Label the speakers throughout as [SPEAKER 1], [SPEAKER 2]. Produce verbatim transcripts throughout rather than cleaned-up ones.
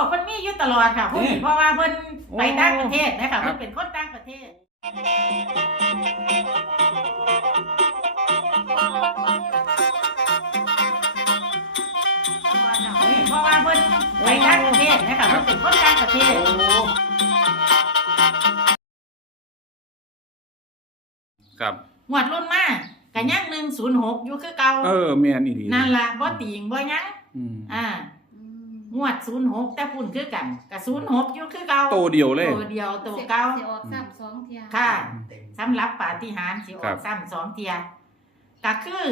[SPEAKER 1] คเพิ่นมีอยู่ตลอดค่ะผู้นี้เพราะว่าเพิ่นไปต่างประเทศนะคะเพิ่นเป็นคนต่างประเทศเพราะว่าเพิ่นไปต่างประเทศนะคะเพิ่นเป็นคนต่างประเทศ
[SPEAKER 2] ครับ
[SPEAKER 1] งวดรุ่นมาก็ยังหนึ่งศูนย์หกอยู่คือเก่า
[SPEAKER 2] เออแม่นอีหลี
[SPEAKER 1] นั่นล่ะบ่ติงบ่หยัง
[SPEAKER 2] อืม
[SPEAKER 1] อ่างวดศูนย์หกแต่พุ่นคือกันก็ศูนย์หกอยู่คือเก่า
[SPEAKER 2] โตเดียวเลย
[SPEAKER 1] โตเดียวโตเก่า
[SPEAKER 3] สิออกซ้ำสองเที่ย
[SPEAKER 1] ค่ะสำหรับปาฏิหาริย์สิออกซ้ำสองเที่ยก็คือ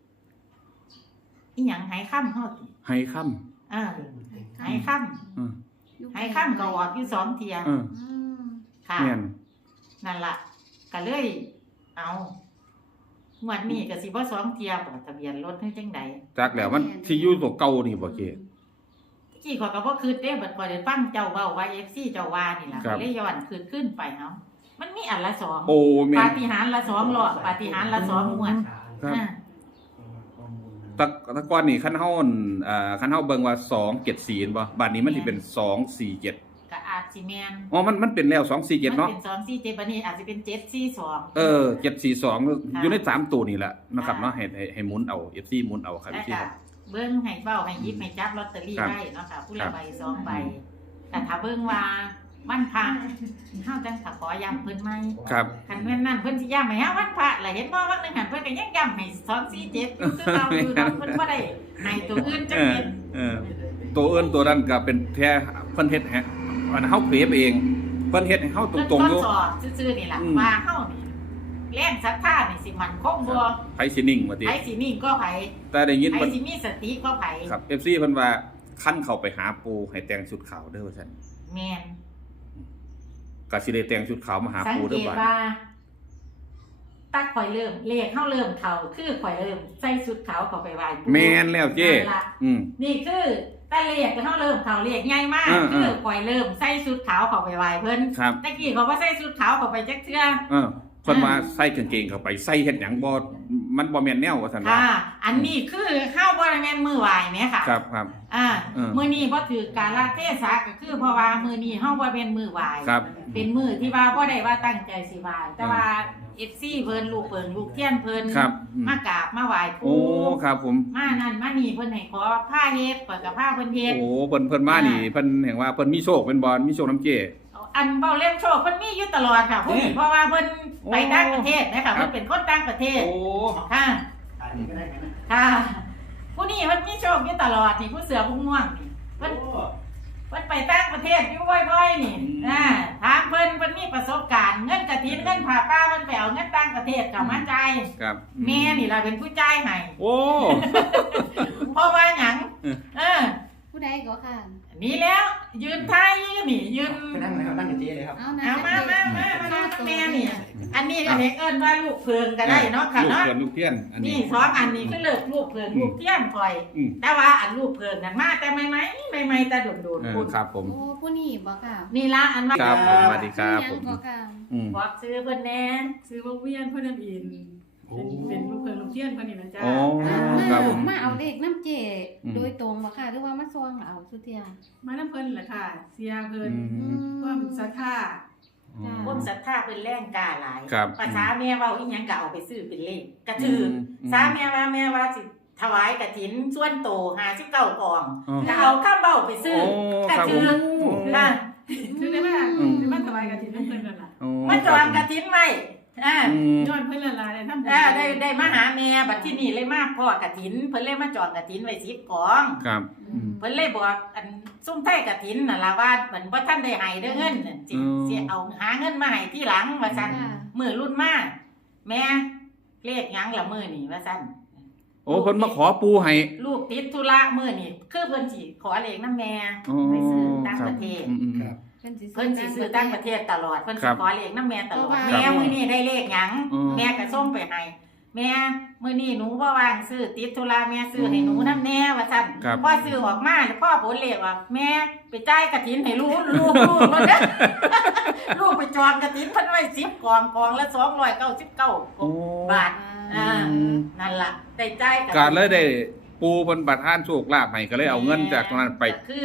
[SPEAKER 1] อีหยังไหค่ำเฮาติ
[SPEAKER 2] ไหค่ำ
[SPEAKER 1] เออไหค่ำ
[SPEAKER 2] อือ
[SPEAKER 1] ไหค่ำก็ออกอยู่สองเที่ย
[SPEAKER 2] เออ
[SPEAKER 1] ค่ะ
[SPEAKER 2] แม่น
[SPEAKER 1] นั่นล่ะก็เลยเอางวดนี้ก็สิบ่สองเที่ยบ่ทะเบียนรถเฮ็ดจังได๋
[SPEAKER 2] จักแล้วมันสิอยู่ตัวเก่านี่บ่เก
[SPEAKER 1] ที่ข้อยก็บ่คิดเด้บัดข้อยได้ฟังเจ้าเว้าว่า เอฟ ซี เจ้าว่านี่ล่ะก็เลยย้อนคิดขึ้นไปเฮามันมีอันละสอง
[SPEAKER 2] โอ้แม่น
[SPEAKER 1] ปาฏิหาริย์ละสองรอบปาฏิหาริย์ละสองงวด
[SPEAKER 2] ครับตะตะก่อนนี่คันเฮาอ่าคันเฮาเบิ่งว่าสองเจ็ดสี่เห็นบ่บัดนี้มันสิเป็นสองสี่เจ็ด
[SPEAKER 1] ก็อาจสิแม่น
[SPEAKER 2] อ๋อมันมันเป็นแล้วสองสี่เจ็ดเนาะ
[SPEAKER 1] มันเป็นสองสี่เจ็ดบัดนี้อาจสิเป็นเจ็ดสี่สอง
[SPEAKER 2] เออเจ็ดสี่สองอยู่ในสามตัวนี่แหละนะครับเนาะให้ให้ให้หมุนเอา เอฟ ซี หมุนเอาครับพี่ครับ
[SPEAKER 1] เบิ่งให้เว้าให้หยิบให้จับลอตเตอรี่ได้เนาะค่ะผู้ละใบสองใบแต่ถ้าเบิ่งว่าวันพระเฮาจังถ้าขอย้ำเพิ่นใหม่
[SPEAKER 2] ครับ
[SPEAKER 1] คันแม่นนั่นเพิ่นสิย้ำให้เฮาวันพระล่ะเห็นบ่วันนึงหันเพิ่นก็ยังย้ำให้สองสี่เจ็ดอยู่คือเราอยู่เนาะเพิ่นบ่ได้ให้ตัวอื่นจักเม็ด
[SPEAKER 2] เออตัวอื่นตัวนั้นก็เป็นแค่เพิ่นเฮ็ดให้อันเฮาเปรียบเองเพิ่นเฮ็ดให้เฮาตรงๆอยู่
[SPEAKER 1] ซื่อๆนี่ล่ะว่าเฮานี่แรงศรัทธานี่สิมันคงบ่
[SPEAKER 2] ไผสินิ่งว่าติ
[SPEAKER 1] ไผสินิ่งก็ไผ
[SPEAKER 2] แต่ได้ยิน
[SPEAKER 1] เพิ่นไผสิมีสติก็ไผ
[SPEAKER 2] ครับ เอฟ ซี เพิ่นว่าคั่นเข้าไปหาปู่ให้แต่งชุดขาวเด้อว่าซั่น
[SPEAKER 1] แม่น
[SPEAKER 2] ก็สิได้แต่งชุดขาวมาหาปู่เด้อบัด
[SPEAKER 1] สังเกตว่าตักข่อยเริ่มเลขเฮาเริ่มเข้าคือข่อยเริ่มใส่ชุดขาวเข้าไปไหว้ปู่
[SPEAKER 2] แม่นแล้วเจ้อืม
[SPEAKER 1] นี่คือแต่เลขเฮาเริ่มเข้าเลขใหญ่มากคือข่อยเริ่มใส่ชุดขาวเข้าไปไหว้เพิ่นตะกี้เขาว่าใส่ชุดขาวเข้าไปจักเทื่อ
[SPEAKER 2] เออเพิ่นว่าใส่กางเกงเข้าไปใส่เฮ็ดหยังบ่มันบ่แม่นแนวว่าซั่นว่า
[SPEAKER 1] ค่ะอันนี้คือเฮาบ่ได้แม่นมือไหว้แหมค่ะ
[SPEAKER 2] ครับครับ
[SPEAKER 1] อ่ามื้อนี้บ่ถือกาลเทศะก็คือเพราะว่ามื้อนี้เฮาบ่เป็นมือไหว้เป็นมื้อที่ว่าบ่ได้ว่าตั้งใจสิไหว้แต่ว่า เอฟ ซี เพิ่นลูกเพิ่นลูกเทียนเพิ่นมากราบมาไหว้ปู่
[SPEAKER 2] โอ้ครับผม
[SPEAKER 1] มานั่นมานี่เพิ่นให้ขอผ้าเฮ็ดข่อยก็ผ้าเพิ่นเฮ็ด
[SPEAKER 2] โอ้เพิ่นเพิ่นมานี่เพิ่นแห่งว่าเพิ่นมีโชคเป็นบ่มีโชคนำเจ้
[SPEAKER 1] อันเว้าเรื่องโชคเพิ่นมีอยู่ตลอดค่ะผู้นี้เพราะว่าเพิ่นไปต่างประเทศนะคะเพิ่นเป็นคนต่างประเทศ
[SPEAKER 2] โอ้
[SPEAKER 1] ค่ะอันนี้ก็ได้มั้ยค่ะผู้นี้เพิ่นมีโชคอยู่ตลอดนี่ผู้เสือผู้ม่วงนี่เพิ่นเพิ่นไปต่างประเทศอยู่บ่อยๆนี่อ่าถามเพิ่นเพิ่นมีประสบการณ์เงินกฐินเงินผ้าป่าเพิ่นไปเอาเงินต่างประเทศเข้ามาจ่าย
[SPEAKER 2] ครับ
[SPEAKER 1] แม่นี่ล่ะเป็นผู้จ่ายให้
[SPEAKER 2] โอ้
[SPEAKER 1] เพราะว่าหยังเออ
[SPEAKER 3] ผู้ใดก็ค่ะ
[SPEAKER 1] นี่แล้วยืนไทยนี่ยืน
[SPEAKER 4] ไปนั่งนะครับนั่งกับเจ๊เลยครับ
[SPEAKER 1] เอามามามามานั่งแม่นี่อันนี้ก็เรียกเอิ้นว่าลูกเพิงก็ได้เนาะค่ะเนาะ
[SPEAKER 2] ลูกเทียนอันนี้
[SPEAKER 1] นี่สองอันนี้คือเลิกลูกเพิงลูกเทียนข่อยแต่ว่าอันลูกเพิงนั่นมาแต่ใหม่ๆใหม่ๆแต่โดนๆ
[SPEAKER 2] พูดครับผม
[SPEAKER 3] โอ้ผู้นี้บ่ค่ะ
[SPEAKER 1] นี่ล่ะอันว่า
[SPEAKER 2] ครับผมสวัสดีครับผม
[SPEAKER 1] อืมบอกซื้อเพิ่นแน่
[SPEAKER 5] ซื้อบ่เวียนเพิ่นอินเป็นลูกเพิ่นลูกเทียนเพิ่นนี่นะจ้า
[SPEAKER 2] อ๋อครับผม
[SPEAKER 3] มาเอาเลขน้ำเจโดยตรงบ่ค่ะหรือว่ามาซ่องเอาสุเทีย
[SPEAKER 5] มาน้ำเพิ่นแหละค่ะเสียเพิ่นความศรัทธา
[SPEAKER 1] ความศรัทธาเพิ่นแรงกล้าหลายภาษาแม่เว้าอีหยังก็เอาไปซื้อเป็นเลขก็ถือสาแม่ว่าแม่ว่าสิถวายกฐินส่วนโตห้าสิบเก้ากองก็เอาคำเว้าไปซื้อก็ถือค่ะ
[SPEAKER 5] คือได้มาได้มาถวายกฐินน้ำเพิ่นนั่นล่ะ
[SPEAKER 1] มาจองกฐินไว้อ่า
[SPEAKER 5] ย้อนเพิ่นละลายได้ทำ
[SPEAKER 1] อ่าได้ได้มาหาแม่บัดที่นี่เลยมาพ่อกฐินเพิ่นเลยมาจองกฐินไว้สิบกอง
[SPEAKER 2] ครับ
[SPEAKER 1] เพิ่นเลยบอกอันซุ่มไทยกฐินน่ะล่ะว่าเหมือนบ่ทันได้ให้เด้อเงินสิสิเอาหาเงินมาให้ทีหลังว่าซั่นมื้อรุ่นมาแม่เลขหยังล่ะมื้อนี้ว่าซั่น
[SPEAKER 2] โอ้เพิ่นมาขอปู่ให้
[SPEAKER 1] ลูกติดธุระมื้อนี้คือเพิ่นสิขอเลขนำแม่ไปซื้อต่างประเทศเพิ่นสิซื้อต่างประเทศตลอดเพิ่นสิขอเลขนำแม่ตลอดแม่มื้อนี้ได้เลขหยังแม่ก็ส่งไปให้แม่มื้อนี้หนูบ่ว่างซื้อติดธุระแม่ซื้อให้หนูนำแน่ว่าซั่นพอซื้อออกมาพ่อผลเลขว่าแม่ไปจ่ายกฐินให้ลูกลูกลูกมันเด้อลูกไปจองกฐินเพิ่นไว้สิบกองกองละสองร้อยเก้าสิบเก้าบาทอ่านั่นล่ะได้จ่าย
[SPEAKER 2] ก็เลยได้ปู่เพิ่นประทานโชคลาภให้ก็เลยเอาเงินจากตรงนั้นไป
[SPEAKER 1] คือ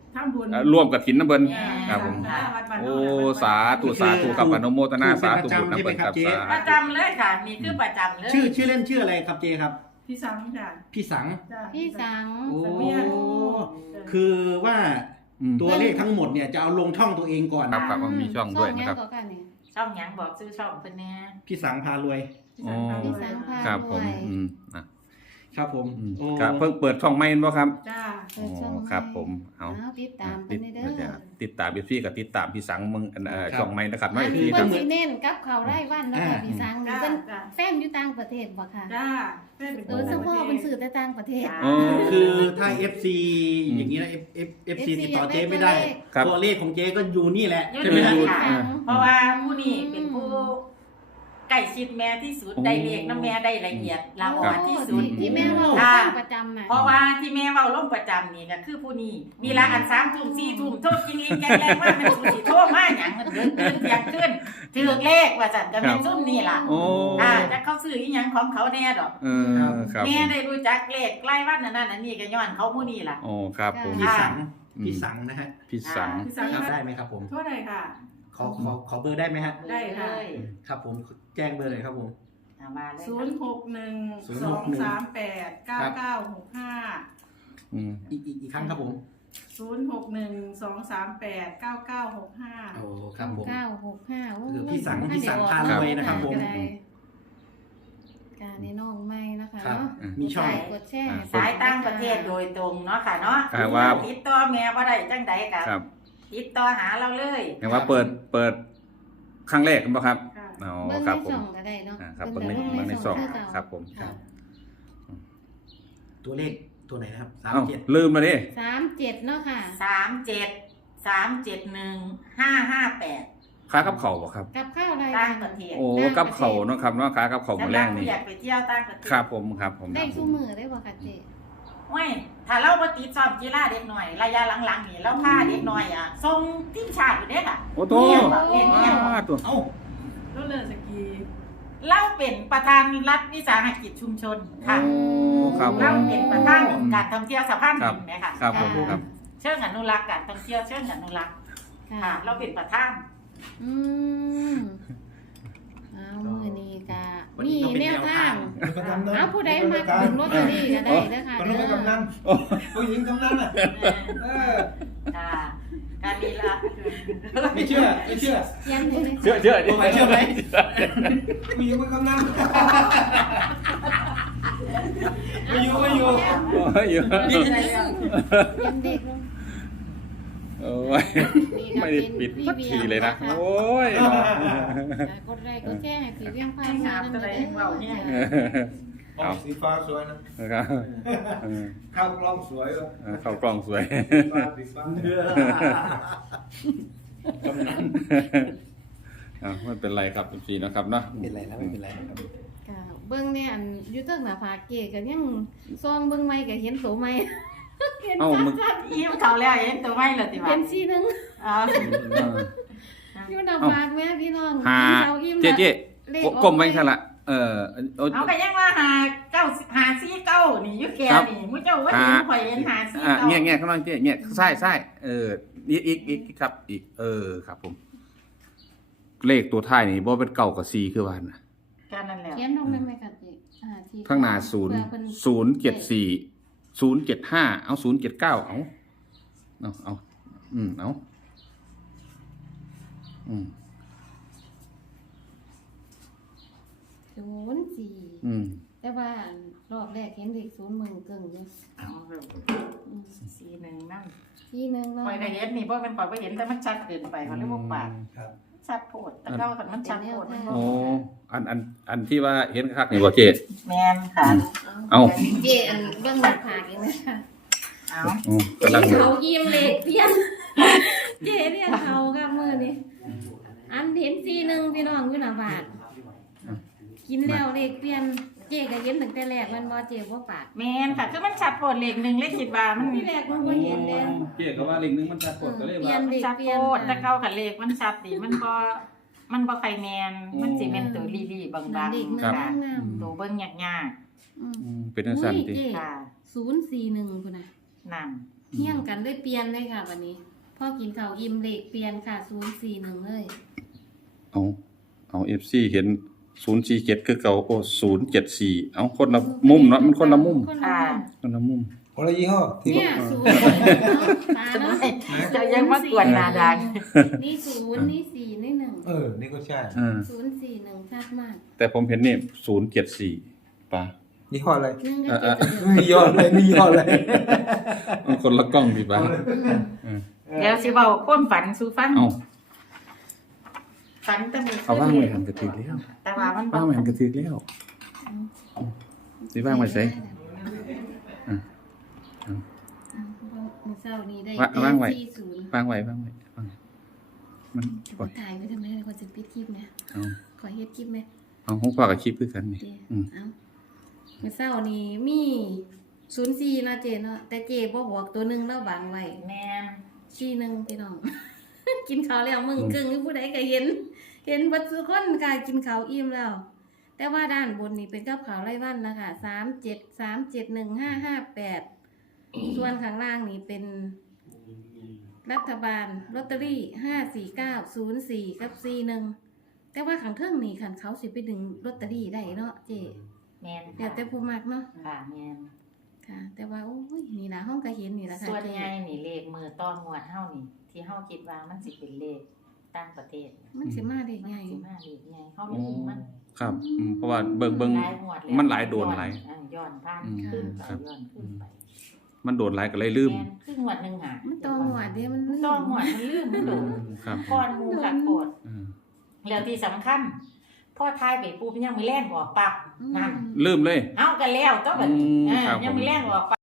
[SPEAKER 5] ทำบุญ
[SPEAKER 2] เอ่อร่วมกับถินน้ำเบิ่น
[SPEAKER 1] แม่
[SPEAKER 2] ครับผม
[SPEAKER 5] สาวัดบ้าน
[SPEAKER 2] โอ้
[SPEAKER 5] เฮา
[SPEAKER 2] สาธุสาธุครับอนุโมทนาสาธุบุญน้ำเบิ่นครับสา
[SPEAKER 1] ประ
[SPEAKER 2] ธุ
[SPEAKER 1] จำเลยค่ะนี่คือประจำเลย
[SPEAKER 4] ชื่อชื่อเล่นชื่ออะไรครับเจครับ
[SPEAKER 5] พี่สังจ้ะ
[SPEAKER 4] พี่สัง
[SPEAKER 5] จ้ะ
[SPEAKER 3] พี่สัง
[SPEAKER 4] โอ้
[SPEAKER 5] สังเวียน
[SPEAKER 4] คือว่า
[SPEAKER 2] อืม
[SPEAKER 4] ตัวเลขทั้งหมดเนี่ยจะเอาลงช่องตัวเองก่อน
[SPEAKER 2] ครับครับมีช่องด้วยนะครับ
[SPEAKER 3] ช่องหยังก็กันนี่
[SPEAKER 1] ช่องหยังบอกชื่อช่องเพิ่นแน่
[SPEAKER 4] พี่สังพารวย
[SPEAKER 2] อ๋อ
[SPEAKER 3] พี่สังพา
[SPEAKER 2] ครับผม
[SPEAKER 3] ด้วย
[SPEAKER 2] อืมอ่ะ
[SPEAKER 4] ครับผม
[SPEAKER 2] อืม
[SPEAKER 4] โอ้
[SPEAKER 2] ครับเพิ่งเปิดช่องใหม่บ่ครับ
[SPEAKER 5] จ้า
[SPEAKER 3] เปิดช่อง
[SPEAKER 2] อ๋อครับผมเอา
[SPEAKER 3] เอาติดตาม
[SPEAKER 2] ติ
[SPEAKER 3] เพิ่
[SPEAKER 2] ด
[SPEAKER 3] นได้เด้อ
[SPEAKER 2] ติดตามพี่กับติดตามพี่สังมึงเอ่อช่องใหม่นะครับ
[SPEAKER 3] อั
[SPEAKER 2] ไม่
[SPEAKER 3] น
[SPEAKER 2] พี่ค
[SPEAKER 3] เพิ่
[SPEAKER 2] รับ
[SPEAKER 3] นสิเน้นกับเขาวไร่วันเนาะค่ะพี่สัง
[SPEAKER 5] จ้า
[SPEAKER 3] เพิ่น
[SPEAKER 5] จ้า
[SPEAKER 3] แฟนอยู่ต่างประเทศบ่ค่ะ
[SPEAKER 5] จ้าแม่เป็น
[SPEAKER 3] โดยเฉพาะเพิ่นซื้อแต่ต่างประเทศ
[SPEAKER 2] อ๋อ
[SPEAKER 4] คือถ้า เอฟ ซี
[SPEAKER 2] อืม
[SPEAKER 4] อย่างนี้นะ F F F C ติดต่อเจ
[SPEAKER 3] อยากได้
[SPEAKER 4] ไม่ได้
[SPEAKER 2] ครับ
[SPEAKER 4] ตัวเลขของเจก็อยู่นี่แหละ
[SPEAKER 1] อยู่
[SPEAKER 4] ใช่ไหม
[SPEAKER 1] นี่
[SPEAKER 4] ฮะ
[SPEAKER 1] ค่ะเพราะว่าผู้นี้เป็นผู้ใกล้ชิดแม่ที่สุด
[SPEAKER 2] โอ้
[SPEAKER 1] ได้เลขน้ำแม่ได้ละเอียดละอ่อนที่สุด
[SPEAKER 3] ที่แม่เว้า
[SPEAKER 1] ค่ะ
[SPEAKER 3] ฟังประจำน่ะ
[SPEAKER 1] เพราะว่าที่แม่เว้าล่มประจำนี่ก็คือผู้นี้มีละอันสามทุ่มสี่ทุ่มโทษจริงเองแกงแรงว่ามันสุดสิโทษมาหยังมันเดินเดินเสียงขึ้นถือเลขว่าจันก็เป็นซุ่มนี่ล่ะ
[SPEAKER 2] โอ้
[SPEAKER 1] อ่าจะเขาซื้ออีหยังของเขาแน่ดอก
[SPEAKER 2] เออครับผม
[SPEAKER 1] แม่ได้รู้จักเลขใกล้วันนั้นนั่นอันนี้ก็ย้อนเขาผู้นี้ล่ะ
[SPEAKER 2] โอ้ครับผม
[SPEAKER 4] พี่สัง
[SPEAKER 2] อืม
[SPEAKER 4] พี่สังนะฮะ
[SPEAKER 2] พี่สัง
[SPEAKER 5] พี่สัง
[SPEAKER 4] ครับได้ไหมครับผม
[SPEAKER 5] โทษเลยค่ะ
[SPEAKER 4] ขอขอขอเบอร์ได้ไหมฮะ
[SPEAKER 5] ได้ค่ะ
[SPEAKER 1] เลย
[SPEAKER 4] ครับผมแจ้งเบอร์เลยครับผม
[SPEAKER 1] เอามาเลย
[SPEAKER 5] ศูนย์หกหนึ่งสองสามแปดเก้าเก้าหกห้า
[SPEAKER 2] อืม
[SPEAKER 4] อีกอีกอีกครั้งครับผม
[SPEAKER 5] ศูนย์หกหนึ่งสองสามแปดเก้าเก้าหกห้า
[SPEAKER 4] โอ้ครับผม
[SPEAKER 3] เก้าหกห้าโอ้
[SPEAKER 4] คือพี่สัง
[SPEAKER 3] ย
[SPEAKER 4] พี่สังพารวยนะครับผม
[SPEAKER 3] ก็ได้การในน้องใหม่นะคะ
[SPEAKER 4] ครับ
[SPEAKER 3] เนาะ
[SPEAKER 4] มีช่อง
[SPEAKER 3] กดไลค์กดแชร์
[SPEAKER 1] สายต่างประเทศโดยตรงเนาะค่ะเนาะ
[SPEAKER 2] ครับว่า
[SPEAKER 1] ติดต่อแม่บ่ได้จังใดกับ
[SPEAKER 2] ครับ
[SPEAKER 1] ติดต่อหาเราเลย
[SPEAKER 2] เห็นว่าเปิดเปิดครั้งแรกกันป่ะครับ
[SPEAKER 5] ค่ะ
[SPEAKER 2] อ๋อ
[SPEAKER 3] เบิ่ง
[SPEAKER 2] ครับ
[SPEAKER 3] ใน
[SPEAKER 2] ผม
[SPEAKER 3] ช่องก็ได้เนาะ
[SPEAKER 2] อ่าครับ
[SPEAKER 3] เบิ่
[SPEAKER 2] เบิ่งใน
[SPEAKER 3] แต่
[SPEAKER 2] เบิ่งในช่อง
[SPEAKER 3] คือเก่า
[SPEAKER 2] ครับผม
[SPEAKER 4] ครับ ตัวเลขตัวไหนนะครับสาม
[SPEAKER 2] เอ้า
[SPEAKER 4] เจ็ด
[SPEAKER 2] ลืมมาดิ
[SPEAKER 3] สามเจ็ดเนาะค่ะ
[SPEAKER 1] สามเจ็ดสามเจ็ดหนึ่งห้าห้าแปด
[SPEAKER 2] ค้ากับเข่าบ่ครับ
[SPEAKER 3] กับข้าวอะไร
[SPEAKER 1] ต่างประเทศ
[SPEAKER 2] โอ้กับเข่าเนาะครับเนาะค้ากับเข่าหมดแรงนี่
[SPEAKER 1] สำหบผู้อยากไปเที่ยวต่างประเทศ
[SPEAKER 2] ครับผมครับผม
[SPEAKER 3] ได้สู้มือได้บ่ค่ะเจ๊
[SPEAKER 1] เว้ยถ้าเราบ่ติดซ้อมกีฬาเด็กหน่อยระยะหลังๆนี่เราพาเด็กหน่อยอ่ะส่งทีมชาติอยู่เด้ค่ะ
[SPEAKER 2] โอ้โต
[SPEAKER 1] เรียนแบบเรียนเรียน
[SPEAKER 2] ว้าตัว
[SPEAKER 4] เอ้า
[SPEAKER 5] รถเรือสกี
[SPEAKER 1] เราเป็นประธานรัฐวิสาหกิจชุมชนค่ะ
[SPEAKER 2] โอ้ครับผ
[SPEAKER 1] เรา
[SPEAKER 2] ม
[SPEAKER 1] เป็นประธานการท่องเที่ยวสะพาน
[SPEAKER 2] ครั
[SPEAKER 1] หิ
[SPEAKER 2] บ
[SPEAKER 1] นไหมคะ
[SPEAKER 2] ครับผมครับ
[SPEAKER 1] เชิงอนุรักษ์การท่องเที่ยวเชิงอนุรักษ์
[SPEAKER 3] ค่ะ
[SPEAKER 1] ค่ะ เราเป็นประธาน
[SPEAKER 3] อืมเอามือนี้กะ
[SPEAKER 4] วัน
[SPEAKER 3] มี
[SPEAKER 4] นี้ก็เป็น
[SPEAKER 3] แน
[SPEAKER 4] แน
[SPEAKER 3] ว
[SPEAKER 4] ว
[SPEAKER 3] ทา
[SPEAKER 4] ทาง ง
[SPEAKER 3] เอาผู้ใดมาถึงรถตอรี่ก็ได้เด้อค่ะ
[SPEAKER 6] คน
[SPEAKER 3] เด้
[SPEAKER 6] นู้นเป็นกำนั
[SPEAKER 3] อน
[SPEAKER 6] ผู้หญิงกำนันอ่ะเออ
[SPEAKER 1] ค่ะการมีละ
[SPEAKER 6] ไม่เชื่อไม่เชื่อ
[SPEAKER 3] เขียนให้เลย
[SPEAKER 2] เชื่อเชื่อ
[SPEAKER 4] ตัวไหนเชื่อไหม
[SPEAKER 6] ผู้หญิงเป็นกำนันไม่อยู่ไม่อยู่
[SPEAKER 2] โอ้ยเยอะ
[SPEAKER 3] เขียนเด็กลง
[SPEAKER 2] โอ้ยไม่ได้ปิดสักทีเลยนะโอ้ยเนาะ
[SPEAKER 3] กดไลค์กดแชร์ให้พี่เวียงพา
[SPEAKER 1] ให้
[SPEAKER 3] มา
[SPEAKER 1] ถาม
[SPEAKER 3] นำ
[SPEAKER 1] อะไร
[SPEAKER 3] เด้อ
[SPEAKER 1] เบาเนี่ย
[SPEAKER 6] ออกสีฟ้าสวยนะ
[SPEAKER 2] นะครับเออ
[SPEAKER 6] ข้าวกล้องสวยเลย
[SPEAKER 2] เออเข้ากล้องสวย
[SPEAKER 6] สีฟ้าสีฟ้า
[SPEAKER 2] อ่ะไม่เป็นไรครับสิบสี่นะครับเนาะ
[SPEAKER 4] ไม่เป็นไรแล้วไม่เป็นไรนะครับ
[SPEAKER 3] ค่ะเบิ่งเนี่ยอันอยู่เทิงหน้าผากเก๋ก็ยังซองเบิ่งใหม่ก็เห็นโตใหม่เห็น
[SPEAKER 2] เอ้ามึง
[SPEAKER 3] ชัด
[SPEAKER 1] อิ่มเขาแล้วเห็นตัวไม่เหรอติ
[SPEAKER 3] ๆ
[SPEAKER 1] วะ
[SPEAKER 3] เป็นสีหนึง
[SPEAKER 1] อ๋อ
[SPEAKER 2] เออ
[SPEAKER 3] อยู่หน้าผากแม่พี่น้อง
[SPEAKER 2] หา
[SPEAKER 3] เช้าอิ่ม
[SPEAKER 2] เจ๊เจ๊
[SPEAKER 3] เลข
[SPEAKER 2] กลมไว้ซะละเออเอา
[SPEAKER 1] เอาไปยังว่าหาเก้าหาซี่เก้านี่ยุแกนี่มุ้เจ้าว่าเห็นข่อยเห็นหาซี่
[SPEAKER 2] อ่ะ
[SPEAKER 1] เก้า
[SPEAKER 2] เงี้ยเงี้ยข้างล่างเจ๊เงี้ยใช่ใช่เอออีกอีกอีกครับ อีก เออครับผม เลขตัวท้ายนี่บ่เป็นเก่ากับซีคือว่าน่ะ
[SPEAKER 1] แค่นั้นแหละ
[SPEAKER 3] เขียนลงได้ไหมครับเจ๊อ่าที่
[SPEAKER 2] ข้างหน้าศูนย์
[SPEAKER 3] เพื่อเพิ่น
[SPEAKER 2] ศูนย์เจ็ดสี่ศูนย์เจ็ดห้าเอาศูนย์เจ็ดเก้าเอาเอาเอาอืมเอาอืม
[SPEAKER 3] ศูนย์สี่
[SPEAKER 2] อืม
[SPEAKER 3] แต่ว่ารอบแรกเห็นเลขศูนย์หมื่นเกินเลย
[SPEAKER 1] เอาแบบ
[SPEAKER 3] อืม
[SPEAKER 1] สีหนึ่งนั่น
[SPEAKER 3] ที่หนึ่งเนาะ
[SPEAKER 1] ข่อยก็เห็นนี่เพราะมันข่อยก็เห็นแต่มันชัดเกินไปเขาเรียกว่าปาก
[SPEAKER 6] ครับ
[SPEAKER 1] ชัดโพดแต่เก้าคันมันชัดโพดมันบ่
[SPEAKER 2] โอ้อันอันอันที่ว่าเห็นคักๆนี่บ่เจ๊
[SPEAKER 1] แม่นค่ะ
[SPEAKER 2] เอา
[SPEAKER 3] เจ๊อันเบื้องหน้าผากเองนะคะ
[SPEAKER 1] เอา
[SPEAKER 2] อืมกำลัง
[SPEAKER 3] เขายิ้มเลขเปลี่ยนเจ๊เนี่ยเขาครับมือนี้อันเห็นสีหนึ่งพี่น้องอยู่หน้าผากกินแล้วเลขเปลี่ยนเจ๊ก็เห็นตั้งแต่แรกมันบ่เจ๊บ่ปาก
[SPEAKER 1] แม่นค่ะคือมันชัดโพดเลขหนึ่งเลยคิดว่ามัน
[SPEAKER 3] ที่แรกมันบ่เห็นเลย
[SPEAKER 2] เจ๊ก็ว่าเลขนึงมันชัดกดก็เลย
[SPEAKER 3] เปลี่ย
[SPEAKER 2] ว่า
[SPEAKER 3] นเลข
[SPEAKER 1] ชัด
[SPEAKER 3] เป
[SPEAKER 1] โพ
[SPEAKER 3] ลี่ยน
[SPEAKER 1] ดแต่เก้าคันเลขมันชัดดิมันบ่มันบ่ใครแมนมันสิเป็นตัวลีๆบาง
[SPEAKER 3] เด็ก
[SPEAKER 1] ๆ
[SPEAKER 3] มัน
[SPEAKER 1] ค่ะ
[SPEAKER 3] งาม
[SPEAKER 1] ตัวเบิ่งยาก
[SPEAKER 3] ๆอืม
[SPEAKER 2] อืมเป็นจังซั่นติ
[SPEAKER 3] เจ๊
[SPEAKER 1] ๆค่ะ
[SPEAKER 3] ศูนย์สี่หนึ่งพุ่นน่ะ
[SPEAKER 1] นั่น
[SPEAKER 3] เที่ยงกันด้วยเปลี่ยนเลยค่ะวันนี้พ่อกินข้าวอิ่มเลขเปลี่ยนค่ะศูนย์สี่หนึ่งเลย
[SPEAKER 2] เอาเอา เอฟ ซี เห็นศูนย์สี่เจ็ดคือเก่าโอ้ศูนย์เจ็ดสี่เอาคนละมุมเนาะมันคนละมุม
[SPEAKER 3] คนละมุม
[SPEAKER 2] คนละมุม
[SPEAKER 6] คนละยี่ห้อที่
[SPEAKER 3] เนี่ยศูนย์ตาเนาะ
[SPEAKER 1] จะยังมากวนหนาดัง
[SPEAKER 3] นี่ศูนย์นี่สี่นี่หนึ่ง
[SPEAKER 6] เออ นี่ก็ใช่
[SPEAKER 2] เออ
[SPEAKER 3] ศูนย์สี่หนึ่งชัดมาก
[SPEAKER 2] แต่ผมเห็นนี่ศูนย์เจ็ดสี่ป่ะ
[SPEAKER 6] ยี่ห้ออะไร
[SPEAKER 3] หนึ่งกับเจ็ดจะเดือด
[SPEAKER 6] นี่ยี่ห้ออะไรนี่ยี่ห้ออะไร
[SPEAKER 2] มันคนละกล้องดีป่ะ
[SPEAKER 1] เดี๋ยวสิเว้าความฝันสู่ฟัง
[SPEAKER 2] เอา
[SPEAKER 1] ฝันแต่มื้อ
[SPEAKER 2] เอาว่างไว้หันกระถือแล้ว
[SPEAKER 1] แต่ว่ามันบ่
[SPEAKER 2] ว่างไว้หันกระถือแล้วสิว่างไว้ใส่
[SPEAKER 3] อ่ะมื้อเช้านี้ได้
[SPEAKER 2] ว่าว่างไว้
[SPEAKER 3] สี่ศูนย์
[SPEAKER 2] ว่างไว้ว่างไว้ว่างไว้มัน
[SPEAKER 3] จะ
[SPEAKER 2] ปล่
[SPEAKER 3] มา
[SPEAKER 2] อย
[SPEAKER 3] ถ่ายไว้ทำไมคนจะปิดคลิปนะ
[SPEAKER 2] เอา
[SPEAKER 3] ขอเฮ็ดคลิปไหม
[SPEAKER 2] เอาของพ่อกับคลิปคือกันนี่
[SPEAKER 3] เจ
[SPEAKER 2] อืม
[SPEAKER 3] เอาเมื่อเช้านี้มีศูนย์สี่เนาะเจเนาะแต่เจบ่บอกตัวหนึงแล้วบังไว้
[SPEAKER 1] แม่น
[SPEAKER 3] สี่หนึ่งพี่น้อง กินข้าวแล้วมึงกึ่งผู้ใดก็เห็น เห็นเบัดทุกคนค่ะกินข้าวอิ่มแล้ว แต่ว่าด้านบนนี่เป็นกับข้าวไร่วันนะคะสามเจ็ดสามเจ็ดหนึ่งห้าห้าแปดส่วนข้างล่างนี่เป็นรัฐบาลลอตเตอรี่ห้าสี่เก้าศูนย์สี่กับสี่หนึ่งแต่ว่าข้างเครื่องนี่ขันเขาสิไปดึงลอตเตอรี่ได้เนาะเจ
[SPEAKER 1] แม่น
[SPEAKER 3] เดี๋ยวแต่ผู้มักเนาะ
[SPEAKER 1] ค่ะแม่น
[SPEAKER 3] ค่ะ แต่ว่าโอ้ยนี่นะห้องก็เห็นนี่ละค่ะ
[SPEAKER 1] ส่วน
[SPEAKER 3] เจ
[SPEAKER 1] ใหญ่นี่เลขมือต้องงวดเฮานี่ ที่เฮาคิดว่ามันสิเป็นเลขต่างประเทศ
[SPEAKER 3] มันสิมาได้
[SPEAKER 1] มัน
[SPEAKER 3] ไง
[SPEAKER 1] สิมาเลขใหญ่เฮาลืมมัน
[SPEAKER 2] ครับอืมเพราะว่าเบิ่งเบิ่ง
[SPEAKER 1] หลายงวดแล้ว
[SPEAKER 2] มันหลายโดนหลาย
[SPEAKER 1] อ่ย้อนผ่าน
[SPEAKER 2] อืม
[SPEAKER 1] ขึ้นไป
[SPEAKER 2] ครับ
[SPEAKER 1] ย้อนขึ้นไป
[SPEAKER 2] มันโดนหลายก็เลยลืม
[SPEAKER 1] แม่นครึ่งงวดหนึงหา
[SPEAKER 3] มันตองหวดเด้มัน
[SPEAKER 1] มันต้องงวดมันลืมมันโดน
[SPEAKER 2] ครับ
[SPEAKER 1] ก่อนหมู่คักโคตร
[SPEAKER 2] อืม
[SPEAKER 1] แล้วที่สำคัญพ่อทายไปปุ๊บยังมือแรงออกปับนั่น
[SPEAKER 2] ลืมเลย
[SPEAKER 1] เอากันแล้วเจ้าแบบ
[SPEAKER 2] อืม
[SPEAKER 1] อ่า
[SPEAKER 2] ครับผม
[SPEAKER 1] ยังมือแรงออกปับ